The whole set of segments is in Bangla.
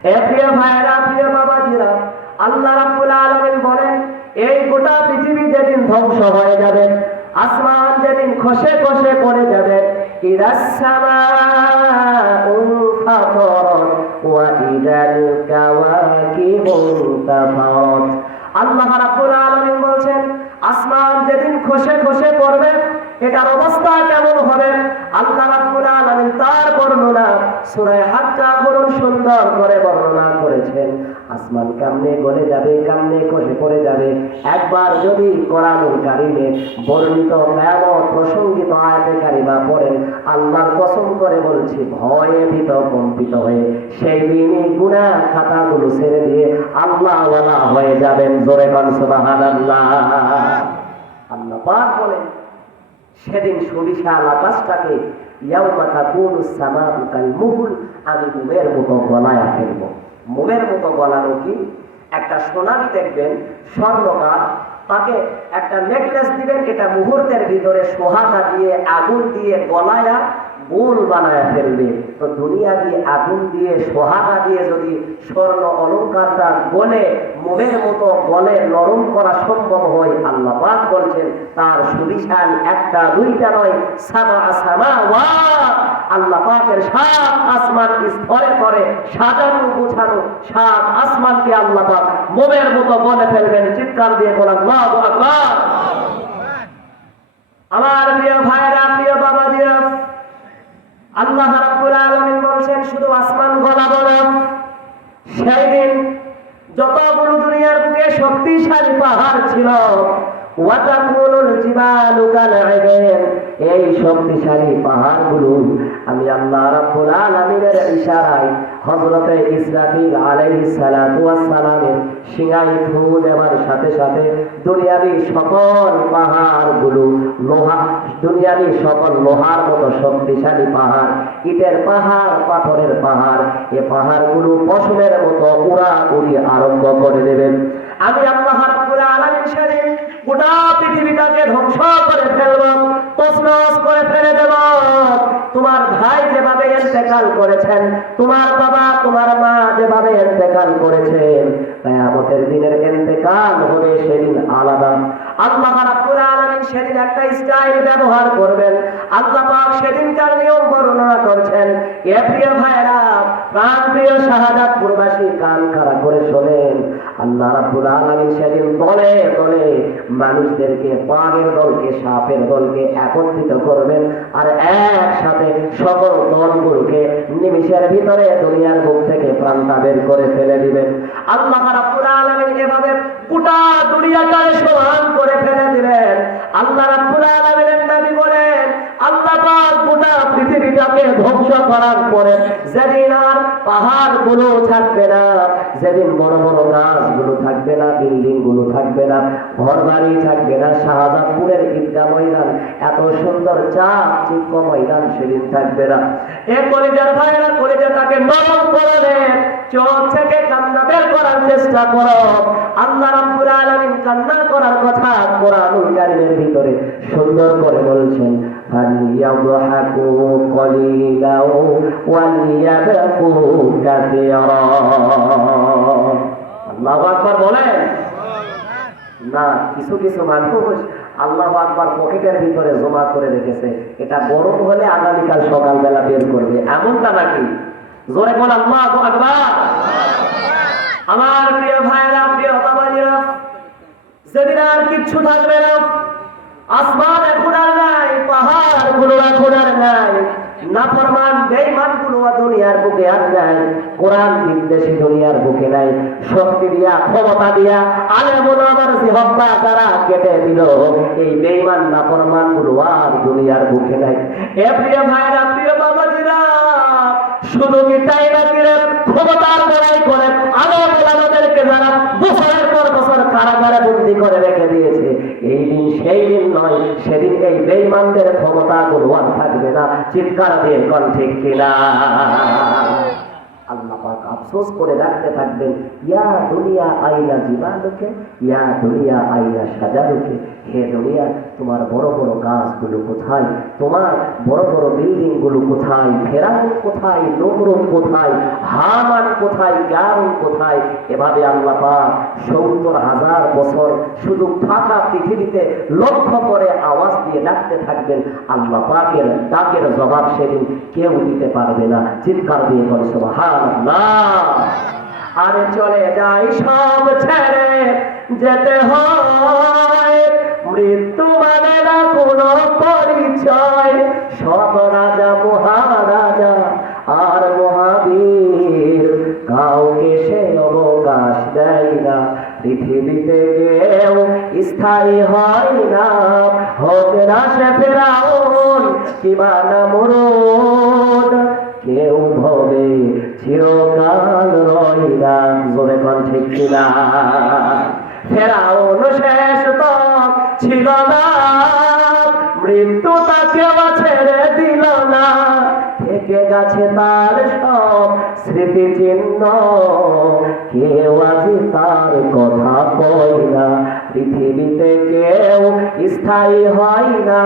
প্রিয় ভাইরা, প্রিয় বাবাজিরা, আল্লাহ রাব্বুল আলামিন বলেন, এই গোটা পৃথিবী যেদিন ধ্বংস হয়ে যাবে, আসমান যেদিন খসে খসে পড়ে যাবে, ইদাস সামাউ ফাতারাত ওয়া ইদাল কাওয়াকিবু তাফারাত। আল্লাহ রাব্বুল আলামিন বলছেন, আসমান যেদিন খসে খসে পড়বে, এটার অবস্থা কেমন হবে? আল্লাহ রাব্বুল আলামিন তার বর্ণনা সূরা হাক্কা বড় সুন্দর করে বর্ণনা করেছেন। আসমান কেমনে গলে যাবে, কেমনে খসে পড়ে যাবে, একবার যদি কোরআনুল কারীমে বর্ণিত কিয়ামত প্রসঙ্গিত আয়াতে কারিমা পড়েন, আল্লাহর কসম করে বলছি, ভয়ে ভীত কম্পিত হয়ে সেই দিনই গুনাহ খাতাগুলো ছেড়ে দিয়ে আল্লাহ ওয়ালা হয়ে যাবেন। জোরে বল সুবহানাল্লাহ। আল্লাহ পাক বলেন, সেদিন সরিষাল আকাশটাকে ইয়াউমা তাকুনুস সামাউ কাল মুহুল, আমি মোমের মতো গলায় ফেলবো। মোমের মতো গলানো কি? একটা সোনালি দেখবেন স্বর্ণকার, তাকে একটা নেকলেস দিবেন, এটা মুহূর্তের ভিতরে সোহাগা দিয়ে আগুন দিয়ে গলায়া গোল বানায় ফেলবে। তো দুনিয়া দিয়ে আগুন দিয়ে সোহাগা দিয়ে যদি স্বর্ণ অলঙ্কারটা গলে মোমের মতো গলে নরম করা সম্ভব হয়, আল্লাহ পাক বলছেন তার সুবিশাল একটা দুইটা নয়, সামা সামাওয়াত, আল্লাহ পাকের সাত আসমান স্তরে করে সাজানো গোছানো সাত আসমানকে আল্লাহ পাক মোমের মতো গলে ফেলবেন। চিৎকার দিয়ে বলেন আল্লাহু আকবার। আমার প্রিয় ভাইরা, প্রিয় বাবাজিরা, আল্লাহ রাব্বুল আলামিন বলছেন, শুধু আসমান গলাবো না, সেই দিন যতগুলো দুনিয়ার বুকে শক্তিশালী পাহাড় ছিল, ওয়াতাকুনুল জিবালু কাল'ইবান, এই শক্তিশালী পাহাড়গুলো আমি আল্লাহ রাব্বুল আলামিনের ইশারায় হযরতে ইসরাফিল আলাইহিস সালাতু ওয়াস সালামের সিংহায় ফু দেওয়ার সাথে সাথে দুনিয়াবি সকল পাহাড়গুলো লোহা, দুনিয়াবি সকল লোহার মতো শক্তিশালী পাহাড়, ইটের পাহাড়, পাথরের পাহাড়, এ পাহাড়গুলো পশমের মতো উড়াউড়ি আরম্ভ করে দেবেন। আমি আল্লাহ রাব্বুল আলামিন সেদিন গোটা পৃথিবীটাকে ধ্বংস করে ফেলব, তছনছ করে ফেলে দেব। তোমার ভাই যেভাবে ইন্তেকাল করেছেন, তোমার বাবা তোমার মা যেভাবে ইন্তেকাল করেছেন, কিয়ামতের দিনের ইন্তেকাল হবে সেদিন আলাদা। আল্লাহ রাব্বুল আলামিন সেদিন একটা স্টাইল ব্যবহার করবেন। আল্লাহ পাক সেদিনকার নিয়ম বর্ণনা করছেন। এ প্রিয় ভাইরা, প্রাণ প্রিয় শাহাদাতপুরবাসী, কান খাড়া করে শোনেন। আল্লাহ রাব্বুল আলামিন সেদিন দলে দলে মানুষদেরকে, বাঘের দলকে, সাপের দলকে একত্রিত করবেন, আর একসাথে সকল দলগুলোকে নিমিষের ভিতরে দুনিয়ার বুক থেকে প্রাণটা বের করে ফেলে দিবেন। আল্লাহ রাব্বুল আলামিন এভাবে গোটা দুনিয়াটাকে সমান করে ফেলে দিবেন। আল্লাহ রাব্বুল আলামিনের নবী বলেন, আল্লাহ পাক গোটা পৃথিবীটাকে ধ্বংস করার পরে যেদিন আর পাহাড়গুলো থাকবে না, যেদিন বড় বড় গাছগুলো থাকবে না, বিল্ডিং গুলো থাকবে না, ঘরবাড়ি থাকবে না, শাহজাদপুরের ঈদগাহ ময়দান, এত সুন্দর চাকচিক্য ময়দান সেদিন থাকবে না। এ কলিজার ভাইরা, কলিজাটাকে নরম করে দেন, চোখ থেকে কান্না বের করার চেষ্টা করো। আল্লাহ রাব্বুল আলামিন কান্না করার কথা কোরআনুল কারীমের ভিতরে সুন্দর করে বলছেন, ফালিয়াদহাকু কলিলাও ওয়ালিয়াবকু কাসীরা। আল্লাহু আকবার বলেন না। কিছু কিছু মানুষ আল্লাহু আকবার পকেটের ভিতরে জমা করে রেখেছে, এটা গরম হলে আগামীকাল সকালবেলা বের করবে, এমনটা নাকি? জোরে বল আল্লাহু আকবার। আমার প্রিয় ভাইরা, প্রিয় বাবাজিরা, যেদিন আর কিচ্ছু থাকবে না, আসমান এখন আর নাই, পাহাড়গুলো এখন আর নাই, নাফরমান বেঈমানগুলো দুনিয়ার বুকে আর নাই, কোরআন বিদ্বেষী দুনিয়ার বুকে নাই, শক্তি দিয়া ক্ষমতা দিয়া আলেম ওলামার জিহ্বা তারা কেটে দিল, এই বেঈমান নাফরমানগুলো আর দুনিয়ার বুকে নাই। এ প্রিয় ভাইরা, প্রিয় বাবাজিরা, শুধু কি তাই নাকি ক্ষমতার লড়াই করে আলেম ওলামাদেরকে যারা বছরের পর বছর কারাগারে বন্দী করে রেখে দিয়েছে, এই দিন সেই দিন নয়, সেদিন এই বেঈমানদের ক্ষমতা গুলো আর থাকবে না। চিৎকার দিয়ে কোন ঠিক কিনা? আল্লাহ পাক আফসোস করে রাখতে থাকবেন, ইয়া দুনিয়া আইনা জিবালুকে, ইয়া দুনিয়া আইনা সাজালুকে, হে দুনিয়া, তোমার বড় বড় গাছগুলো কোথায়, তোমার বড় বড় বিল্ডিং গুলো কোথায়, ফেরাউন কোথায়, নমরুদ কোথায়, হামান কোথায়, কারুন কোথায়? এভাবে আল্লাহ পাক ৭০,০০০ বছর শুধু ফাঁকা পৃথিবীতে লক্ষ্য করে আওয়াজ দিয়ে ডাকতে থাকবেন। আল্লাহ পাকের ডাকের জবাব সেদিন কেউ দিতে পারবে না। চিৎকার দিয়ে বলে সুবহানাল্লাহ। আরে চলে যাই সব ছেড়ে যেতে হয়, মৃত্যু মানে না কোনো পরিচয়। সব রাজা মহারাজা আর মহাবীর, কাউকে সে অবকাশ দেয় না। পৃথিবীতে কেউ স্থায়ী হয় না, হোক না সে ফেরাউন কিংবা নমরুদ, কেউ ভবে চিরকাল রয় না। জোরে কোন ঠিক কিনা? ফেরাউন শেষ তো ছিল না, মৃত্যু তাকে ছেড়ে দিল না। থেকে গেছে তার সব স্মৃতিচিহ্ন, কেউ আজি তার কথা কয় না। পৃথিবীতে কেউ স্থায়ী হয় না,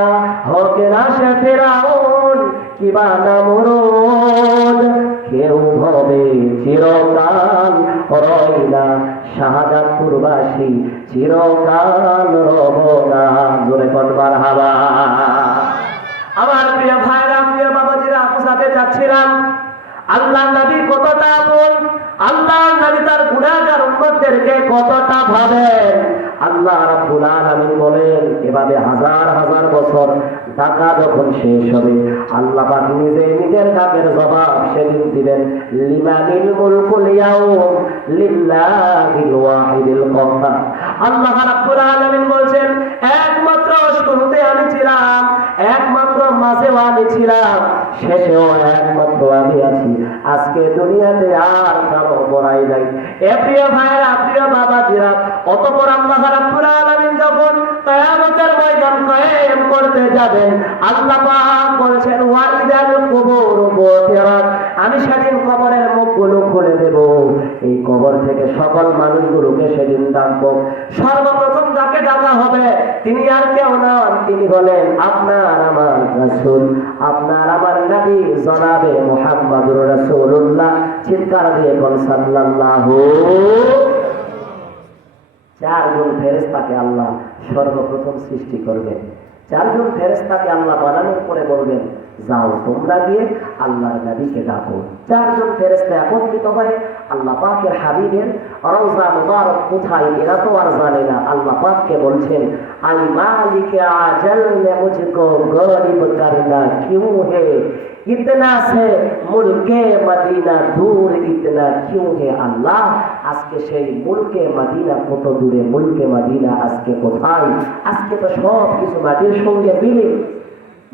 হোক না সে ফেরাউন কিংবা নমরুদ, কেউ ভবে চিরকাল রয় না। শাহাদাতপুরবাসী চিরকাল রব না। জোরে কোন মারহাবা। আমার প্রিয় ভাইরা, প্রিয় বাবাজিরা, পোষাতে চাচ্ছিলাম আল্লাহ নবী কতটা আপন, আল্লাহ নবী তার গুনাহগার উম্মতদেরকে কতটা ভাবেন। আল্লাহ রাব্বুল আলামিন বলেন, এভাবে হাজার হাজার বছর ডাকা যখন শেষ হবে, আল্লাহ পাক নিজে নিজের ডাকের জবাব সেদিন দিবেন। লিমানিল মুলকুল ইয়াউম লিল্লাহিল ওয়াহিদিল কাহ্হার। আল্লাহ রাব্বুল আলামিন বলছেন, একমাত্র শুরুতে আমি ছিলাম, একমাত্র মাঝেও আমি ছিলাম, শেষেও একমাত্র আমি আছি। আজকে দুনিয়াতে আর কারো বড়াই নাই। এ প্রিয় ভাইরা, প্রিয় বাবাজিরা, অতঃপর আল্লাহ রাব্বুল আলামিন যখন কিয়ামতের ময়দান কায়েম করতে যাবেন, আল্লাহ পাক বলেছেন, ওয়াইদাল কুবুর বুতিরাত, আমি সেদিন কবরের মুখগুলো খুলে দেব। এই কবর থেকে সকল মানুষগুলোকে সেদিন ডাকবো। সর্বপ্রথম যাকে ডাকা হবে তিনি আর কেউ নন, তিনি হলেন আপনার আমার রাসূল, আপনার আমার নবী জনাবে মুহাম্মদুর রাসূলুল্লাহ। চিৎকার দিয়ে বল সাল্লাল্লাহু। চারজন ফেরেশতাকে আল্লাহ সর্বপ্রথম সৃষ্টি করবেন। চারজন ফেরেশতাকে আল্লাহ বানানোর পরে বলবেন, যাও তোমরা গিয়ে আল্লাহর নবীকে ডাকো। চারজন ফেরেশতা একত্রিত হয়ে আল্লাহ পাকের হাবিবের রওজা মুবারক কোথায় এরা তো আর জানে না। আল্লাহ পাককে বলছেন, আই মালিকে আজল নে মুঝকো গরিব করনা কিউ হে, ইতনা সে মুলকে মদিনা দূর ইতনা কিউ হে। আল্লাহ, আজকে সেই মুলকে মদিনা কত দূরে, মুলকে মদিনা আজকে কোথায়? আজকে তো সব কিছু মাটির সঙ্গে বিলীন।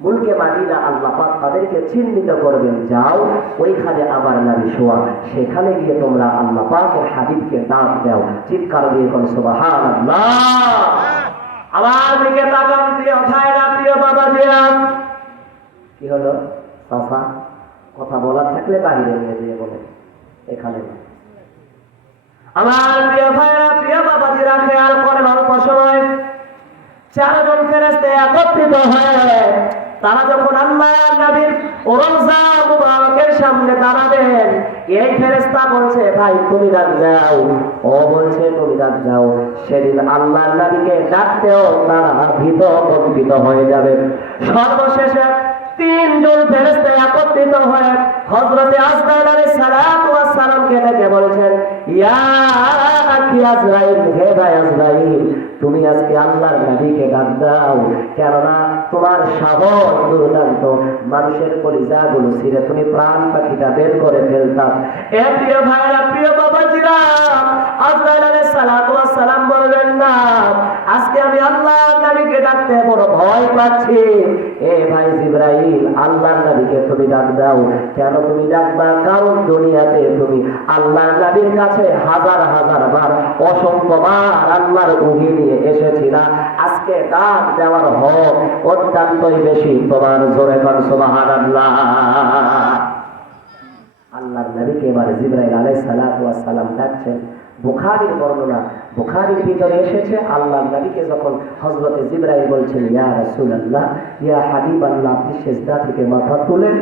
মুলকে মাদিনা আল্লাহ পাক তাদেরকে চিহ্নিত করবেন, যাও ওইখানে আমার নবী শোয়া, সেখানে গিয়ে তোমরা আল্লাহ পাকের হাবিবকে ডাক দাও। চিৎকার দিয়ে কোন সুবহানাল্লাহ। আমার দিকে তাকান প্রিয় ভাইরা, প্রিয় বাবাজিরা। কি হলো চাচা? কথা বলার থাকলে বাইরে নিয়ে যেয়ে বলেন, এখানে। আমার প্রিয় ভাইরা, প্রিয় বাবাজিরা, খেয়াল করেন, অল্প সময় চারজন ফেরেশতা একত্রিত হয়ে তারা যখন আল্লাহ নবীর রওজা মুবারকের সামনে দাঁড়াবেন, এই ফেরেশতা বলছে, ভাই তুমি ডাক দাও, ও বলছে তুমি ডাক দাও। সেদিন আল্লাহ নবীকে ডাকতেও তারা ভীত কম্পিত হয়ে যাবে। সর্বশেষে তিনজন ফেরেশতা একত্রিত হয়ে হযরতে আজরাইল আলাইহিস সালাতু ওয়াস সালামকে ডেকে বলেছেন, ইয়া আখি আজরাইল, হে ভাই আজরাইল, তুমি আজকে আল্লাহর নবীকে ডাক দাও, কেননা তোমার সাহস দুর্দান্ত, মানুষের কলিজাগুলো ছিঁড়ে তুমি প্রাণ পাখিটা বের করে ফেলতাম। এ প্রিয় ভাইরা, প্রিয় বাবাজিরা, আজরাইল আলাইহিস সালাতু ওয়াস সালাম বললেন, না, আজকে আমি আল্লাহর নবীকে ডাকতে বড় ভয় পাচ্ছি। এ ভাই জিবরাইল, আল্লাহর নবীকে তুমি ডাক দাও। কেন তুমি ডাকবা? কারণ দুনিয়াতে তুমি আল্লাহর নবীর কাছে হাজার হাজার বার, অসংখ্য বার আল্লাহর ওহী নিয়ে এসেছিলা। আজকে ডাক দেওয়ার হক অত্যন্তই বেশি তোমার। জোরে বল সুবহানাল্লাহ। আল্লাহর নবীকে এবার জিবরাইল আলাইহিস সালাতু ওয়াস সালাম ডাকছেন, বুখারীর বর্ণনা, বুখারীর ভিতরে এসেছে আল্লাহর নবীকে যখন হযরতে জিবরাইল বলছেন ইয়া রাসূলুল্লাহ ইয়া হাবিবাল্লাহ, আপনি সিজদা থেকে মাথা তুলেন।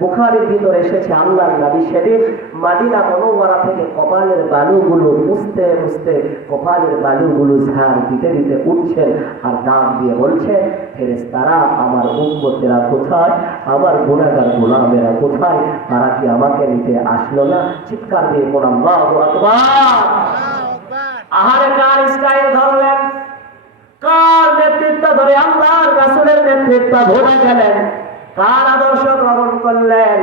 বুখারীর ভিতরে এসেছে আল্লাহর নবী সেদিন মদিনা মুনাওয়ারা থেকে কপালের বালুগুলো মুছতে মুছতে কপালের বালুগুলো ঝাড় দিতে দিতে উঠছেন আর ডাক দিয়ে বলছেন, ফেরেশতারা আমার উম্মতেরা কোথায়, আমার গুনাহগার গোলামেরা কোথায়, তারা কি আমাকে নিতে আসলো না? চিৎকার দিয়ে বলুন আল্লাহু আকবার। আহারে কার স্টাইল ধরলেন, কার নেতৃত্ব ধরে আল্লাহর রাসূলের নেতৃত্ব ধরে গেলেন, কার আদর্শ গ্রহণ করলেন?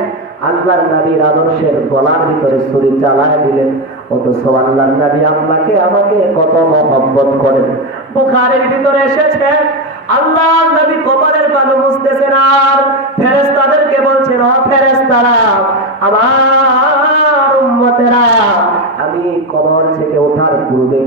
আল্লাহর নবীর আদর্শের গলার ভিতরে ছুরি চালায় দিলেন। অথচ আল্লাহর নবী আপনাকে আমাকে কত মহব্বত করেন। বুখারীর ভিতরে এসেছে আল্লাহর নবী কবরের বালু মুছতেছেন আর ফেরেশতাদেরকে বলছেন, ও ফেরেশতারা, আমার উম্মতেরা, আমি কবর থেকে ওঠার পূর্বে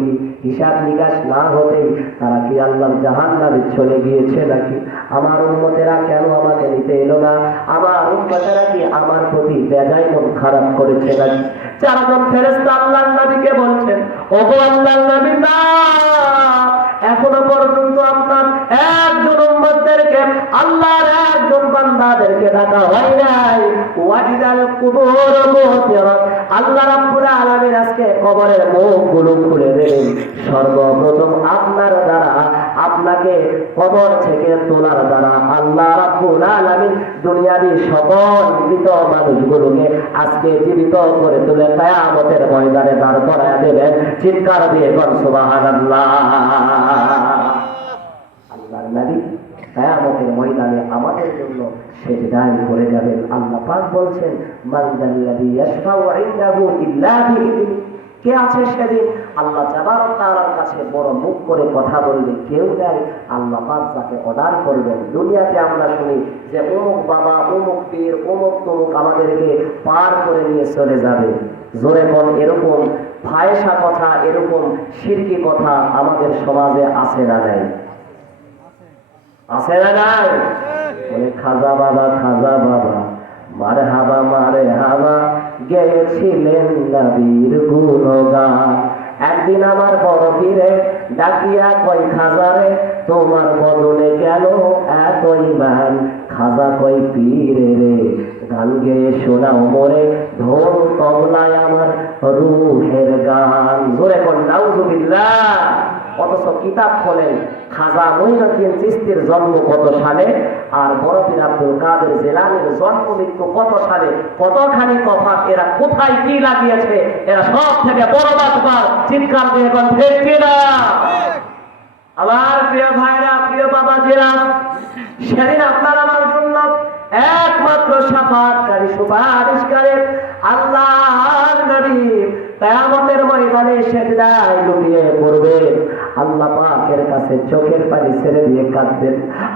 হিসাব নিকাশ না হতেই তারা কি আল্লাহর জাহান্নামে চলে গিয়েছে নাকি? আমার উম্মতেরা কেন আমাকে নিতে এলো না? আমার উম্মতেরা কি আমার প্রতি বেজায় মন খারাপ করেছে নাকি? চারজন ফেরেশতা আল্লাহর নবীকে বলছেন, ওগো আল্লাহর নবী, না, এখনো পর্যন্ত আপনার একজন উম্মতদেরকে, আল্লাহর একজন বান্দাদেরকে ডাকা হয় নাই। ওয়াজিদাল কুবুর মুতিরাত, আল্লাহ রাব্বুল আলামিন আজকে কবরের মুখগুলো খুলে দেবেন। সর্বপ্রথম আপনার দ্বারা, আপনাকে কবর থেকে তোলার দ্বারা আল্লাহ রাব্বুল আলামিন দুনিয়ার সকল মৃত মানুষগুলোকে আজকে জীবিত করে তুলে কিয়ামতের ময়দানে দাঁড় করায় দেবেন। চিৎকার দিয়ে বলুন সুবহানাল্লাহ। আল্লাহর নবী কিয়ামতের ময়দানে আমাদের জন্য সেজদায় পড়ে যাবেন। আল্লাহ পাক বলছেন, মান যাল্লাযী ইয়াশফাউ ইনদাহু ইল্লা বিইذনিহি, কে আছে সেদিন আল্লাহ তাবারক ওয়া তাআলার কাছে বড় মুখ করে কথা বলবে? কেউ নাই। আল্লাহ পাক তাকে অর্ডার করবেন। দুনিয়াতে আমরা শুনি যে অমুক বাবা, অমুক পীর, অমুক তমুক আমাদেরকে পার করে নিয়ে চলে যাবে। জোরে কোন এরকম ফায়সা কথা, এরকম শিরকি কথা আমাদের সমাজে আছে না নাই? আছে না নাই? বলে খাজা বাবা, খাজা বাবা, মারে হাবা মারে হাবা, গেয়েছিলেন নবীর গুণগান। একদিন আমার বড় পীরে ডাকিয়া কই, খাজারে তোমার বদলে গেল এত ঈমান। খাজা কই, পীরে রে গান গেয়ে শোনাও মোরে, ঢোল তবলায় আমার রূহের গান। জোরে কোন নাউজুবিল্লাহ। অথচ কিতাব খোলেন, খাজা মঈনুদ্দিন চিশতির জন্ম কত সালে আর বড় পীর আব্দুল কাদের জিলানীর জন্ম মৃত্যু কত সালে, কতখানি তফাৎ। এরা কোথায় কি লাগিয়েছে? এরা সব থেকে বড় বাটপার। চিৎকার দিয়ে বলেন ঠিক কিনা? আমার প্রিয় ভাইরা, প্রিয় বাবাজিরা, সেদিন আপনার আমার জন্য একমাত্র শাফাআতকারী, সুপারিশকারী আল্লাহর নবী কিয়ামতের ময়দানে সেজদায় লুটিয়ে পড়বেন। আল্লাহ পাকের কাছে চোখের পানি ছেড়ে দিয়ে কাঁদবেন।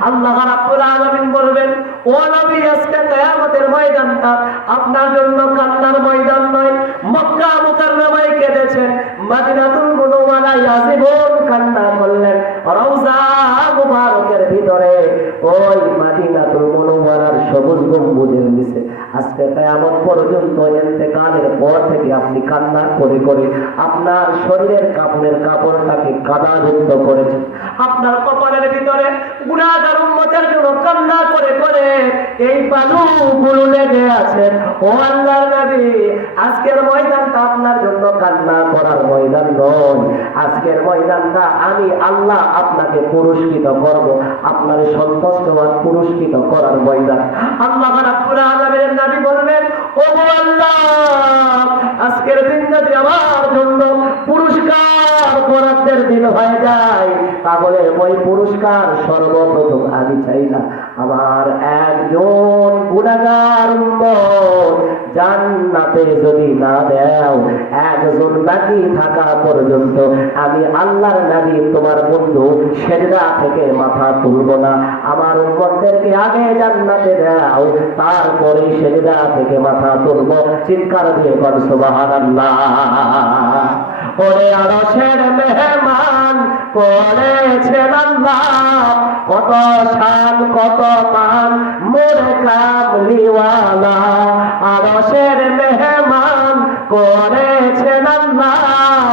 আল্লাহ রাব্বুল আলামিন বলবেন, ও নবী, আজকে কিয়ামতের ময়দানটা আপনার জন্য কান্নার ময়দান নয়। মক্কা মুকাররমায় কেঁদেছেন, মদিনাতুল মুনাওয়ারায় আজীবন কান্না করলেন। রওজা মুবারকের ভিতরে, ওই মদিনাতুল মুনাওয়ারার সবুজ গম্বুজের নিচে আজকে কিয়ামত পর্যন্ত ইন্তেকালের পর থেকে আপনি কান্না করে করে আপনার শরীরের কাপড়ের কাপড়টাকে কাদাযুক্ত করেছেন। আপনার কপালের ভিতরে গুনাহগার উম্মতের জন্য কান্না করে করে এই বালুগুলো লেগে আছে। ও আল্লাহর নবী, আজকের ময়দানটা আপনার জন্য কান্না করার ময়দান নয়। আজকের ময়দানটা আমি আল্লাহ আপনাকে পুরস্কৃত করব, আপনার সন্তুষ্ট হওয়ার পুরস্কৃত করার ময়দান। আল্লাহ রাব্বুল আলামিনের নবী বলবেন, ও আল্লাহ, আজকের দিন যদি আমার জন্য পুরস্কার বরাদ্দের দিন হয়ে যায়, তাহলে ওই পুরস্কার সর্বপ্রথম আমি চাই না আমার একজন গুনাহগার উম্মত জান্নাতে যদি না দেও, একজন বাকি থাকা পর্যন্ত আমি আল্লাহর নবী তোমার বন্ধু সেজদা থেকে মাথা তুলব না। আমার উম্মতদেরকে আগে জান্নাতে দাও, তারপরে সেজদা থেকে মাথা তুলব। চিৎকার দিয়ে বল সুবহানাল্লাহ। ওরে আরশের মেহমান করেছেন আল্লাহ, কত শান কত মান মোর কামলিওয়ালা। আরশের মেহমান করেছেন আল্লাহ,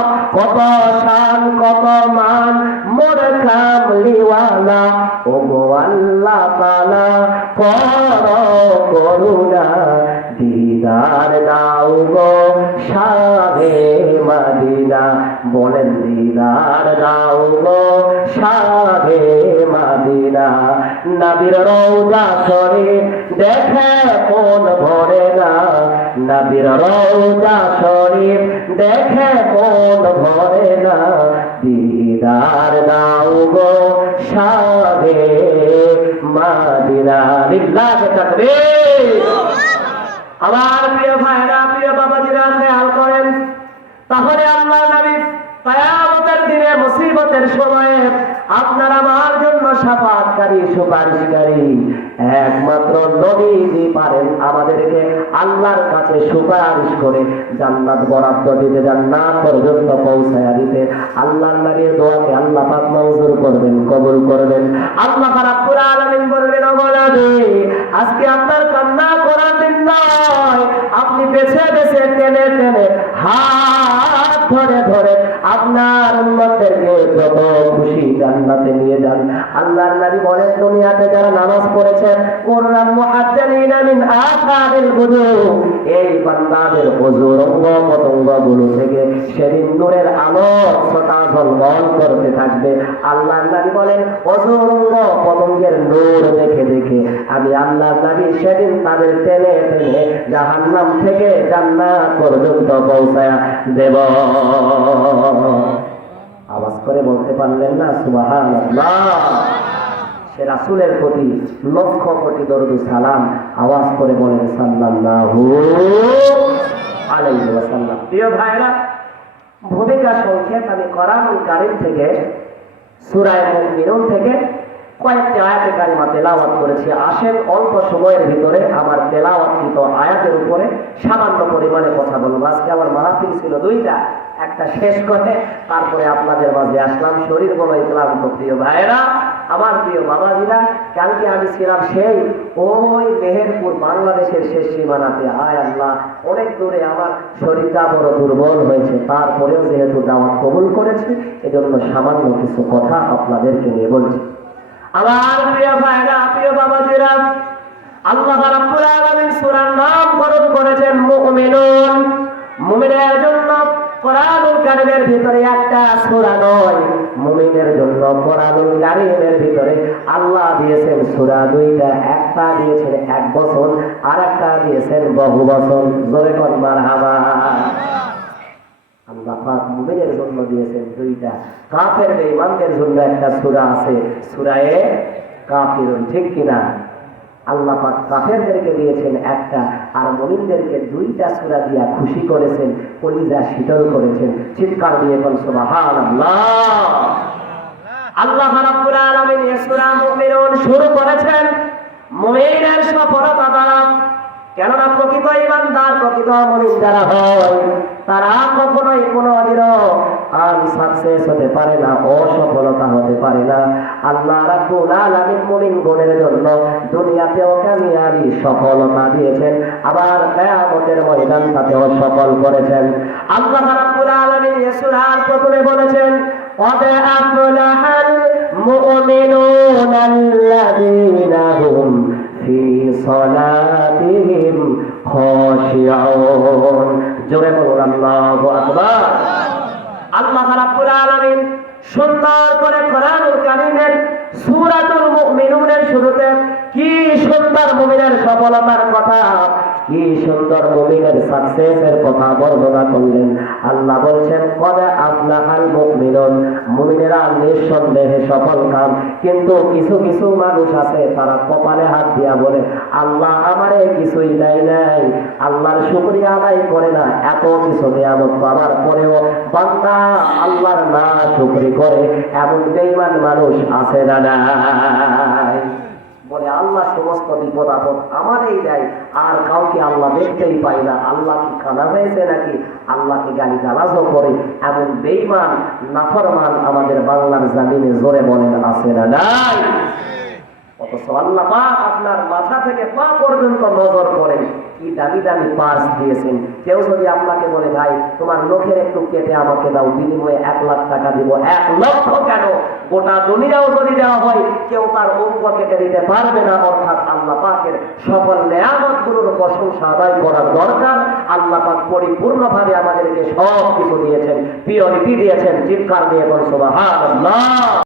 কত শান কত মান মোর কামলিওয়ালা ও গো আল্লাহ তাআলা কর করুণা দিদার দাও গো শাহে মদিনা বলেন দিদার দাও গো শাহে মদিনা নবীর রওজা শরীফ দেখে মন ভরে না নবীর রওজা শরীফ দেখে মন ভরে না দিদার দাও গো শাহে মদিনা লিল্লাহি তাকবীর। আমার প্রিয় ভাইরা প্রিয় বাবাজিরা খেয়াল করেন, তাহলে আল্লাহর নবী কিয়ামতের দিনে মুসিবতের সময়ে আপনার আমার জন্য শাফাআতকারী সুপারিশকারী একমাত্র নবীজি পারেন আমাদেরকে আল্লাহর কাছে সুপারিশ করে জান্নাত বরাদ্দ দিতে, জান্নাত পর্যন্ত পৌঁছায়া দিতে। আল্লাহর নবীর দোয়াকে আল্লাহ পাক মঞ্জুর করবেন, কবুল করবেন। আল্লাহ রাব্বুল আলামিন বলবেন, ও নবী আজকে আপনার কান্না করার দিন নয়, আপনি বেছে বেছে টেনে টেনে হাত ধরে ধরে আপনার উম্মতদেরকে যত খুশি জান্নাতে নিয়ে যান। আল্লাহর নবী বলেন, দুনিয়াতে যারা নামাজ পড়েছেন কুরআন মুহাজ্জালিনা মিন আসারিল বুজু, এই বান্দাদের ওযুর অঙ্গ পতঙ্গগুলো থেকে সেদিন নূরের আলো ছটা ঝলমল করতে থাকবে। আল্লাহর নবী বলেন, ওযুর অঙ্গ পতঙ্গের নূর দেখে দেখে আমি আল্লাহর নবী সেদিন তাদের টেনে টেনে জাহান্নাম থেকে জান্নাত পর্যন্ত পৌঁছায়া দেব। আওয়াজ করে বলতে পারলেন না সুবহানাল্লাহ? সে রাসূলের প্রতি লক্ষ কোটি দরুদ সালাম আওয়াজ করে বলেন সাল্লাল্লাহু আলাইহি ওয়াসাল্লাম। প্রিয় ভাইরা, ভূমিকা সংক্ষেপ আমি কোরআনুল কারীম থেকে সূরা মুমিনুন থেকে কয়েকটি আয়াতে কারিমা তেলাওয়াত করেছি। আসেন অল্প সময়ের ভিতরে আমার তেলাওয়াতকৃত আয়াতের উপরে সামান্য পরিমাণে কথা বলবো। আজকে আমার মাহফিল ছিল দুইটা, একটা শেষ করে তারপরে আপনাদের মাঝে আসলাম। শরীর বলো ক্লান্ত প্রিয় ভাইয়েরা, আমার প্রিয় বাবাজিরা, কালকে আমি ছিলাম সেই ওই মেহেরপুর বাংলাদেশের শেষ সীমানাতে। আয় আল্লাহ, অনেক দূরে আমার শরীরটা বড় দুর্বল হয়েছে, তারপরেও যেহেতু দাওয়াত কবুল করেছি এজন্য সামান্য কিছু কথা আপনাদেরকে নিয়ে বলছি। আমার প্রিয় ভাইরা প্রিয় বাবাজিরা, আল্লাহ রাব্বুল আলামিন সূরার নামকরণ করেছেন মুমিনুন। মুমিনের জন্য কোরআনুল কারীমের ভিতরে একটা সূরা নয়, মুমিনের জন্য কোরআনুল কারীমের ভিতরে আল্লাহ দিয়েছেন সূরা দুইটা। একটা দিয়েছেন 1 বছর, আর একটা দিয়েছেন বহু বছর। জোরে কোন মারহাবা। আল্লাহ পাক মুমিনের জন্য দিয়েছেন দুইটা, কাফের বেঈমানদের জন্য একটা সূরা আছে, সূরা কাফিরুন, ঠিক কিনা? আল্লাহ পাক কাফেরদেরকে দিয়েছেন একটা, আর মুমিনদেরকে দুইটা সূরা দিয়া খুশি করেছেন, কলিজা শীতল করেছেন। চিৎকার দিয়ে বল সুবহানাল্লাহ। আল্লাহ রাব্বুল আলামিন এই সূরা মুমিনুন শুরু করেছেন মুমিনের সফলতা দ্বারা। কেননা প্রকৃত ঈমানদার, প্রকৃত মুমিন যারা হয় তারা কখনোই কোনোদিনও আনসাকসেস হতে পারে না, অসফলতা হতে পারে না। আল্লাহ রাব্বুল আলামিন মুমিনগণের জন্য দুনিয়াতেও কামিয়াবি সফলতা দিয়েছেন, আবার কিয়ামতের ময়দানটাতেও সফল করেছেন। আল্লাহ রাব্বুল আলামিন এই সূরার প্রথমে বলেছেন, قد أفلح المؤمنون الذين هم في صلاتهم خاشعون। জোরে বলুন আল্লাহু আকবার। আল্লাহ রাব্বুল আলামিন সুন্দর করে কোরআনুল কারীমের সূরাতুল মুমিনুনের শুরুতে কি সুন্দর মুমিনের সফলতার কথা, কি সুন্দর মুমিনের সাকসেসের কথা বর্ণনা করলেন। আল্লাহ বলছেন, কদ আফলাহাল মুমিনুন, মুমিনেরা নিঃসন্দেহে সফল কাম। কিন্তু কিছু কিছু মানুষ আছে তারা কপালে হাত দিয়া বলে, আল্লাহ আমারে কিছুই দেয় নাই, আল্লাহর শুকরিয়া আদায় করে না। এত কিছু নিয়ামত পাওয়ার পরেও বান্দা আল্লাহর না শুকরি করে, এমন বেঈমান মানুষ আছে না নাই? বলে আল্লাহ সমস্ত বিপদ আপদ আমারই দেয়, আর কাউকে আল্লাহ দেখতেই পাই না। আল্লাহ কি কানা হয়েছে নাকি? আল্লাহকে গালি গালাজও করে এমন বেঈমান নাফরমান আমাদের বাংলার জমিনে জোরে বলেন আছে না নাই? অথচ আল্লাহ পাক আপনার মাথা থেকে পা পর্যন্ত নজর করেন, কি দামি দামি পার্স দিয়েছেন। কেউ যদি আপনাকে বলে ভাই তোমার নখের একটু কেটে আমাকে দাও, বিনিময়ে 1 লাখ টাকা দিব, 1 লক্ষ কেন গোটা দুনিয়াও যদি দেওয়া হয় কেউ তার অঙ্গ কেটে দিতে পারবে না। অর্থাৎ আল্লাহ পাকের সকল নেয়ামতগুলোর প্রশংসা আদায় করার দরকার। আল্লাহ পাক পরিপূর্ণভাবে আমাদেরকে সব কিছু দিয়েছেন, পিওরিটি দিয়েছেন। চিৎকার দিয়ে বলুন সুবহানাল্লাহ।